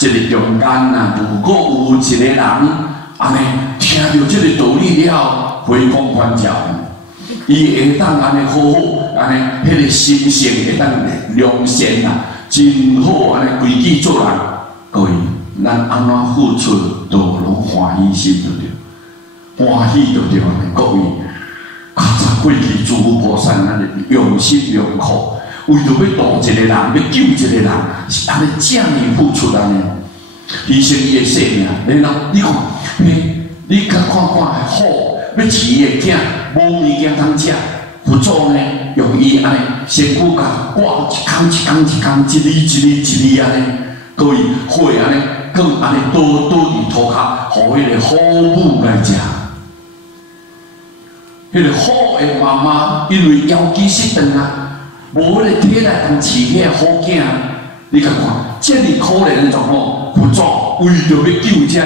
一个中间啊，如果有一个人安尼听到这个道理了，回光返照，伊会当安尼好好安尼，迄个心性会当良善啊，真好安尼规矩做人。各位，咱安怎付出都拢欢喜心对着，欢喜就对安尼。各位，较早过去诸佛菩萨咱用心良苦。 为着要度一个人，要救一个人，是安尼这样付出安尼，牺牲伊的生命。然后你看，你甲看看好，要饲伊的囝，无物件通食，佛祖呢用伊安尼身躯甲挂一空一空一空，一粒一粒一粒安尼，各位火安尼，更安尼倒伫涂骹，互迄个好母来食。迄个好的妈妈，因为腰肌失调啊。 无迄个体力通饲迄个好囝，你甲看，遮尔可怜的状况，佛祖为着要救遮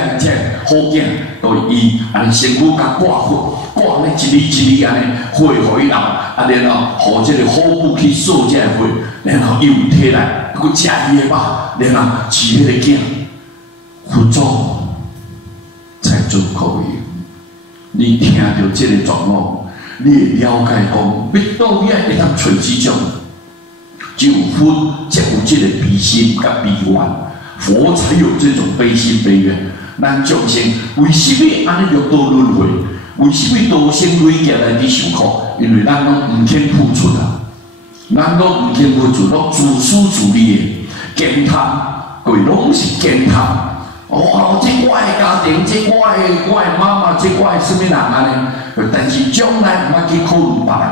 好囝，所以伊安尼身躯甲挂火，挂安尼一粒一粒安尼火，互伊流，啊，然后互这个好母去扫遮个火，然后伊有体力，佮食伊的肉，然后饲迄个囝，佛祖在做各位，你听到这个状况。 你会了解讲，要到遐会当找这种，只有佛才有这个悲心甲悲愿，佛才有这种悲心悲愿。咱众生为什么安尼六道轮回？为什么多生累劫来伫受苦？因为咱拢唔肯付出啊，咱拢唔肯付出，拢自私自利的，践踏，各位拢是践踏。哦，这我的家庭，这我的妈妈，这我的什么人安尼？ 但是将来唔要去考虑别人，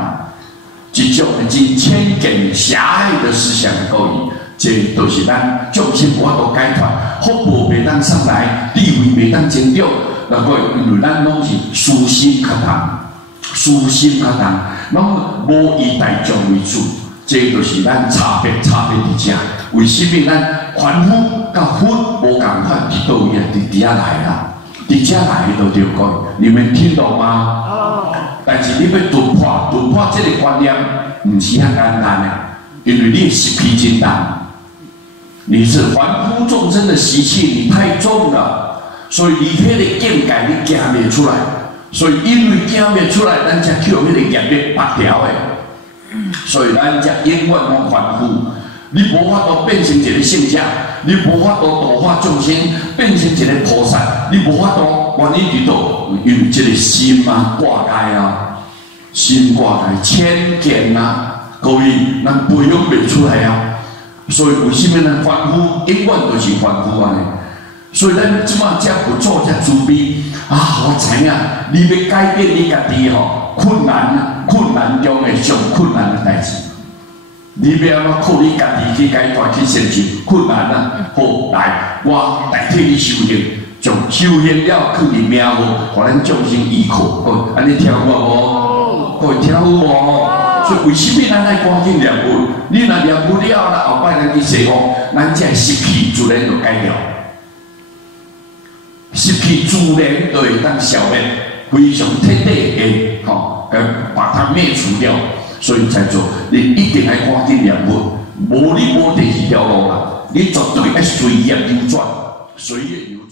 这种真偏见狭隘的思想，各位，这都是咱众生无法度解脱，福报袂当上来，地位袂当增长，那个因为咱拢是私心较重，私心较重，拢无以大众为主，这就是咱差别伫遮。为什么咱凡夫甲佛无共款？伫倒位啊？伫遐来啦。 伫遮来都对讲，你们听懂吗？哦。但是你要突破这个观念，唔是遐简单的，因为你习气真重，你是凡夫众生的习气，你太重了，所以你迄个境界你行袂出来，所以因为行袂出来，咱才叫迄个业力拔掉的，所以咱才永远拢凡夫。 你无法度变成一个圣者，你无法度度化众生，变成一个菩萨，你无法度愿意伫倒，因为这个心啊挂碍啊，心挂碍千见啊，各位咱培养袂出来啊。所以为什么咱凡夫永远都是凡夫安尼？所以咱即马才佛祖才慈悲啊！我知影，你要改变你家己吼，困难中的上困难的代志。 你要安怎靠你家己去解决去成就困难啊？好，来，我代替你修行，从修行了去入命无，互咱众生依靠。安尼听有无？各位听有无？所以为什么咱爱赶紧念佛？你若念佛了，咱后摆咱去西方，咱这习气自然就改掉，习气自然就会当消灭，非常彻底的吼，把它灭除掉。 所以才做，你一定要赶紧念佛，无你无第二条路啦，你绝对要随业流转，随业流转。